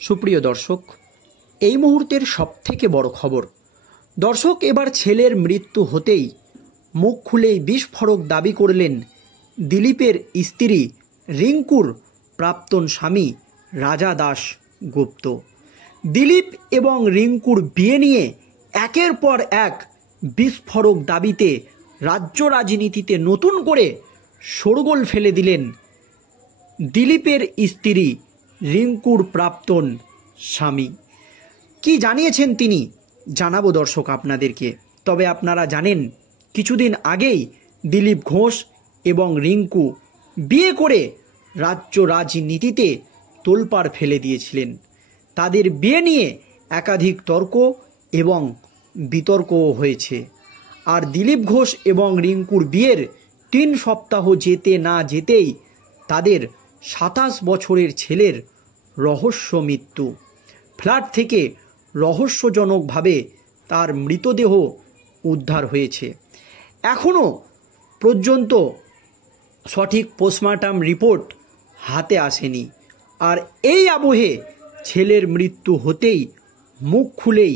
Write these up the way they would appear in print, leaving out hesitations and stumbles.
সুপ্রিয় দর্শক, এই মুহূর্তের সবথেকে বড় খবর। দর্শক, এবার ছেলের মৃত্যু হতেই মুখ খুলেই বিস্ফোরক দাবি করলেন দিলীপের স্ত্রী রিঙ্কুর প্রাক্তন স্বামী রাজা দাস গুপ্ত। দিলীপ এবং রিঙ্কুর বিয়ে নিয়ে একের পর এক বিস্ফোরক দাবিতে রাজ্য রাজনীতিতে নতুন করে শোরগোল ফেলে দিলেন দিলীপের স্ত্রী রিঙ্কুর প্রাক্তন স্বামী। কি জানিয়েছেন তিনি জানাবো দর্শক আপনাদেরকে। তবে আপনারা জানেন, কিছুদিন আগেই দিলীপ ঘোষ এবং রিঙ্কু বিয়ে করে রাজ্য রাজনীতিতে তোলপাড় ফেলে দিয়েছিলেন। তাদের বিয়ে নিয়ে একাধিক তর্ক এবং বিতর্কও হয়েছে। আর দিলীপ ঘোষ এবং রিঙ্কুর বিয়ের 3 সপ্তাহ যেতে না যেতেই তাদের 27 বছরের ছেলের রহস্য মৃত্যু। ফ্ল্যাট থেকে রহস্যজনকভাবে তার মৃতদেহ উদ্ধার হয়েছে। এখনও পর্যন্ত সঠিক পোস্টমর্টম রিপোর্ট হাতে আসেনি। আর এই আবহে ছেলের মৃত্যু হতেই মুখ খুলেই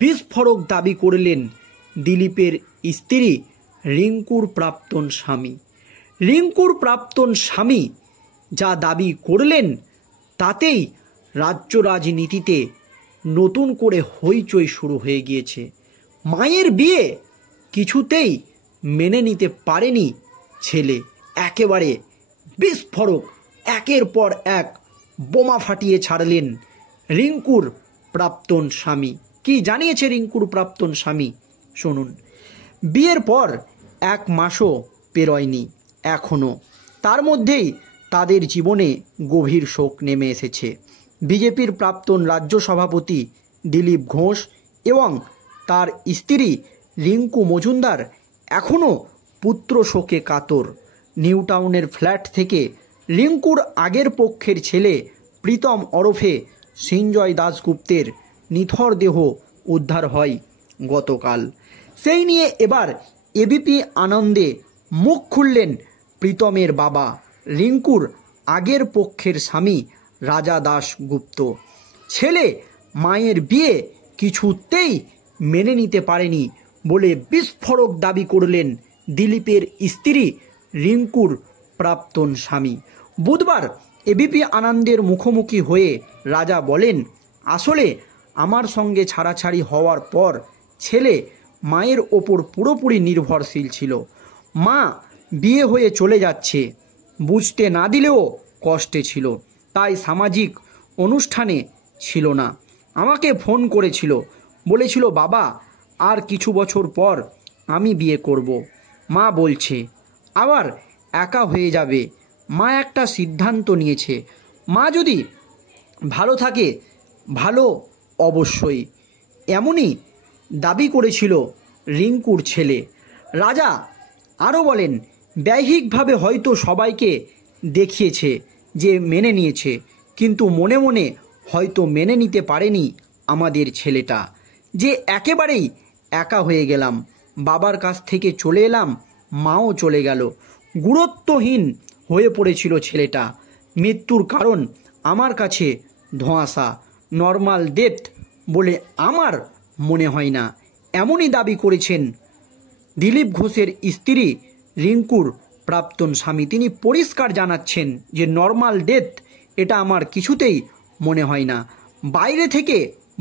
বিস্ফোরক দাবি করলেন দিলীপের স্ত্রী রিঙ্কুর প্রাক্তন স্বামী। রিঙ্কুর প্রাক্তন স্বামী যা দাবি করলেন তাতেই রাজ্য রাজনীতিতে নতুন করে হইচই শুরু হয়ে গিয়েছে। মায়ের বিয়ে কিছুতেই মেনে নিতে পারেনি ছেলে। একেবারে বিস্ফোরক, একের পর এক বোমা ফাটিয়ে ছাড়লেন রিঙ্কুর প্রাক্তন স্বামী। কি জানিয়েছে রিঙ্কুর প্রাক্তন স্বামী শুনুন। বিয়ের পর 1 মাসও পেরোয়নি এখনও, তার মধ্যেই তাদের জীবনে গভীর শোক নেমে এসেছে। বিজেপির প্রাক্তন রাজ্য সভাপতি দিলীপ ঘোষ এবং তার স্ত্রী রিঙ্কু মজুমদার এখনও পুত্র শোকে কাতর। নিউ টাউনের ফ্ল্যাট থেকে রিঙ্কুর আগের পক্ষের ছেলে প্রীতম ওরফে সঞ্জয় দাশগুপ্তের নিথর দেহ উদ্ধার হয় গতকাল। সেই নিয়ে এবার এবিপি আনন্দে মুখ খুললেন প্রীতমের বাবা, রিঙ্কুর আগের পক্ষের স্বামী রাজা দাস গুপ্ত। ছেলে মায়ের বিয়ে কিছুতেই মেনে নিতে পারেনি বলে বিস্ফোরক দাবি করলেন দিলীপের স্ত্রী রিঙ্কুর প্রাক্তন স্বামী। বুধবার এবিপি আনন্দের মুখোমুখি হয়ে রাজা বলেন, আসলে আমার সঙ্গে ছাড়াছাড়ি হওয়ার পর ছেলে মায়ের ওপর পুরোপুরি নির্ভরশীল ছিল। মা বিয়ে হয়ে চলে যাচ্ছে, বুঝতে না দিলেও কষ্টে ছিল, তাই সামাজিক অনুষ্ঠানে ছিল না। আমাকে ফোন করেছিল, বলেছিল বাবা আর কিছু বছর পর আমি বিয়ে করব। মা বলছে আবার একা হয়ে যাবে। মা একটা সিদ্ধান্ত নিয়েছে, মা যদি ভালো থাকে ভালো অবশ্যই, এমনই দাবি করেছিল রিঙ্কুর ছেলে। রাজা আরও বলেন, ব্যহিকভাবে হয়তো সবাইকে দেখিয়েছে যে মেনে নিয়েছে, কিন্তু মনে মনে হয়তো মেনে নিতে পারেনি আমাদের ছেলেটা, যে একেবারেই একা হয়ে গেলাম। বাবার কাছ থেকে চলে এলাম, মাও চলে গেল। গুরুত্বহীন হয়ে পড়েছিল ছেলেটা। মৃত্যুর কারণ আমার কাছে ধোঁয়াশা, নর্মাল ডেথ বলে আমার মনে হয় না। এমনই দাবি করেছেন দিলীপ ঘোষের স্ত্রী রিঙ্কুর প্রাক্তন স্বামী। তিনি পরিষ্কার জানাচ্ছেন যে নর্মাল ডেথ এটা আমার কিছুতেই মনে হয় না। বাইরে থেকে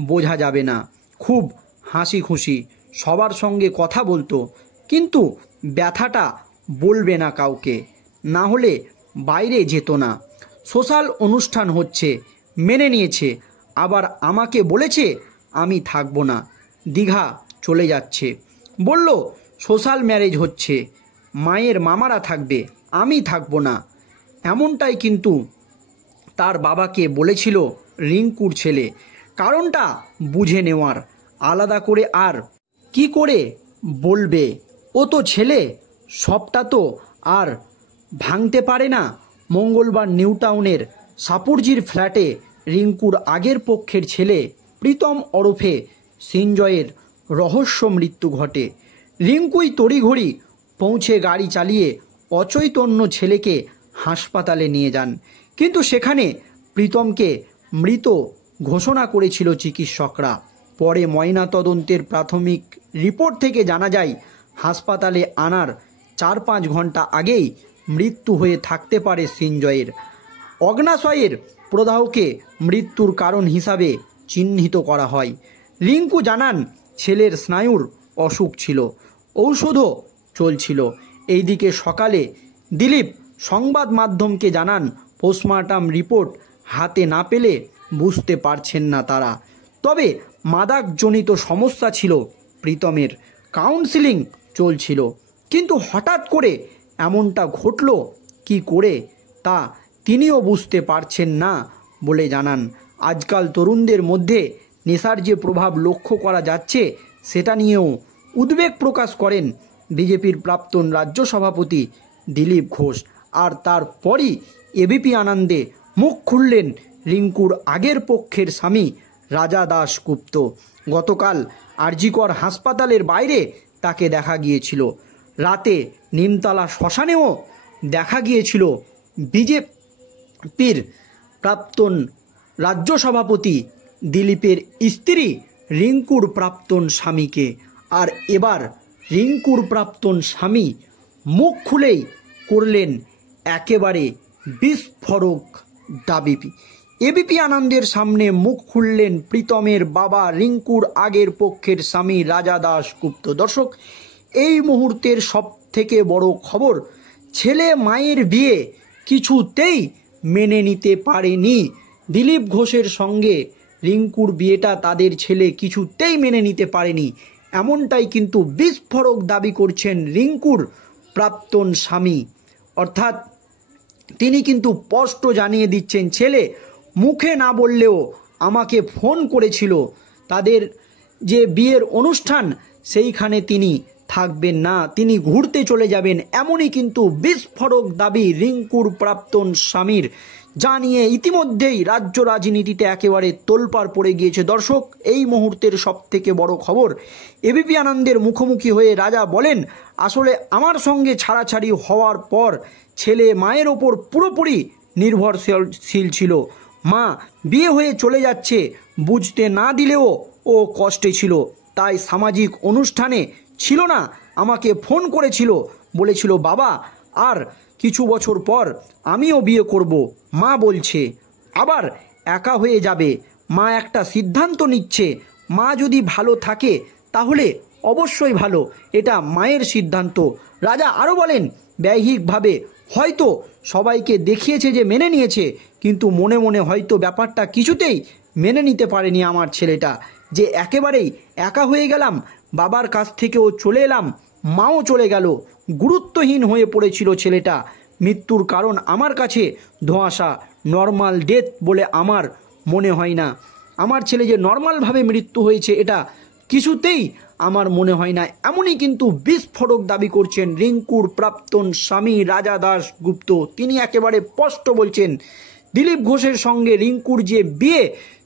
বোঝা যাবে না, খুব হাসি খুশি, সবার সঙ্গে কথা বলতো, কিন্তু ব্যথাটা বলবে না কাউকে, না হলে বাইরে যেত না। সোশ্যাল অনুষ্ঠান হচ্ছে, মেনে নিয়েছে, আবার আমাকে বলেছে আমি থাকবো না, দীঘা চলে যাচ্ছে। বলল সোশ্যাল ম্যারেজ হচ্ছে, মায়ের মামারা থাকবে, আমি থাকবো না। এমনটাই কিন্তু তার বাবাকে বলেছিল রিঙ্কুর ছেলে। কারণটা বুঝে নেওয়ার, আলাদা করে আর কি করে বলবে, ও তো ছেলে, সবটা তো আর ভাঙতে পারে না। মঙ্গলবার নিউ টাউনের সাপুরজির ফ্ল্যাটে রিঙ্কুর আগের পক্ষের ছেলে প্রীতম ওরফে সঞ্জয়ের রহস্য মৃত্যু ঘটে। রিঙ্কুই তড়িঘড়ি পৌঁছে গাড়ি চালিয়ে অচৈতন্য ছেলেকে হাসপাতালে নিয়ে যান, কিন্তু সেখানে প্রীতমকে মৃত ঘোষণা করেছিল চিকিৎসকরা। পরে ময়নাতদন্তের প্রাথমিক রিপোর্ট থেকে জানা যায় হাসপাতালে আনার 4-5 ঘন্টা আগেই মৃত্যু হয়ে থাকতে পারে সৃঞ্জয়ের। অগ্নাশয়ের প্রদাহকে মৃত্যুর কারণ হিসাবে চিহ্নিত করা হয়। রিঙ্কু জানান ছেলের স্নায়ুর অসুখ ছিল, ঔষধও চলছিল। এইদিকে সকালে দিলীপ সংবাদ মাধ্যমকে জানান পোস্টমর্টম রিপোর্ট হাতে না পেলে বুঝতে পারছেন না তারা। তবে মাদকজনিত সমস্যা ছিল প্রীতমের, কাউন্সিলিং চলছিল। কিন্তু হঠাৎ করে এমনটা ঘটল কি করে তা তিনিও বুঝতে পারছেন না বলে জানান। আজকাল তরুণদের মধ্যে নেশার যে প্রভাব লক্ষ্য করা যাচ্ছে সেটা নিয়েও উদ্বেগ প্রকাশ করেন বিজেপির প্রাক্তন রাজ্য সভাপতি দিলীপ ঘোষ। আর তারপরই এবিপি আনন্দে মুখ খুললেন রিঙ্কুর আগের পক্ষের স্বামী রাজা দাশগুপ্ত। গতকাল আরজিকর হাসপাতালের বাইরে তাকে দেখা গিয়েছিল। রাতে নিমতলা শ্মশানেও দেখা গিয়েছিল বিজেপির প্রাক্তন রাজ্য সভাপতি দিলীপের স্ত্রী রিঙ্কুর প্রাক্তন স্বামীকে। আর এবার রিঙ্কুর প্রাক্তন স্বামী মুখ খুলেই করলেন একেবারে বিস্ফোরক দাবি। এবিপি আনন্দের সামনে মুখ খুললেন প্রীতমের বাবা রিঙ্কুর আগের পক্ষের স্বামী রাজা দাশগুপ্ত। দর্শক, এই মুহূর্তের সব থেকে বড় খবর, ছেলে মায়ের বিয়ে কিছুতেই মেনে নিতে পারেনি দিলীপ ঘোষের সঙ্গে রিঙ্কুর বিয়েটা তাদের ছেলে কিছুতেই মেনে নিতে পারেনি, এমনটাই কিন্তু বিস্ফোরক দাবি করছেন রিঙ্কুর প্রাক্তন স্বামী। অর্থাৎ তিনি কিন্তু স্পষ্ট জানিয়ে দিচ্ছেন ছেলে মুখে না বললেও আমাকে ফোন করেছিল, তাদের যে বিয়ের অনুষ্ঠান সেইখানে তিনি থাকবেন না, তিনি ঘুরতে চলে যাবেন, এমনই কিন্তু বিস্ফোরক দাবি রিঙ্কুর প্রাক্তন স্বামীর, যা নিয়ে ইতিমধ্যেই রাজ্য রাজনীতিতে একেবারে তোলপাড় পড়ে গিয়েছে। দর্শক, এই মুহূর্তের সব থেকে বড় খবর, এবিপি আনন্দের মুখোমুখি হয়ে রাজা বলেন আসলে আমার সঙ্গে ছাড়াছাড়ি হওয়ার পর ছেলে মায়ের ওপর পুরোপুরি নির্ভরশীল ছিল। মা বিয়ে হয়ে চলে যাচ্ছে বুঝতে না দিলেও ও কষ্টে ছিল, তাই সামাজিক অনুষ্ঠানে ছিল না, আমাকে ফোন করেছিল, বলেছিল বাবা আর কিছু বছর পর আমিও বিয়ে করব, মা বলছে আবার একা হয়ে যাবে, মা একটা সিদ্ধান্ত নিচ্ছে, মা যদি ভালো থাকে তাহলে অবশ্যই ভালো, এটা মায়ের সিদ্ধান্ত। রাজা আরও বলেন ব্যয়িকভাবে হয়তো সবাইকে দেখিয়েছে যে মেনে নিয়েছে, কিন্তু মনে মনে হয়তো ব্যাপারটা কিছুতেই মেনে নিতে পারেনি আমার ছেলেটা, যে একেবারেই একা হয়ে গেলাম, বাবার কাছ থেকেও চলে এলাম, মাও চলে গেল, গুরুত্বহীন হয়ে পড়েছিল ছেলেটা। মৃত্যুর কারণ আমার কাছে ধোঁয়াশা, নর্মাল ডেথ বলে আমার মনে হয় না, আমার ছেলে যে নর্মালভাবে মৃত্যু হয়েছে এটা কিছুতেই আমার মনে হয় না, এমনই কিন্তু বিস্ফোরক দাবি করছেন রিঙ্কুর প্রাক্তন স্বামী রাজা দাশগুপ্ত। তিনি একেবারে স্পষ্ট বলছেন দিলীপ ঘোষের সঙ্গে রিঙ্কুর যে বিয়ে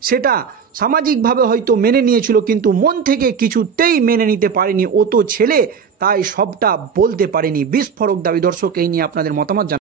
সেটা সামাজিকভাবে হয়তো মেনে নিয়েছিল, কিন্তু মন থেকে কিছুতেই মেনে নিতে পারেনি, ও তো ছেলে, তাই সবটা বলতে পারেনি। বিস্ফোরক দাবি। দর্শক, এই নিয়ে আপনাদের মতামত জানান।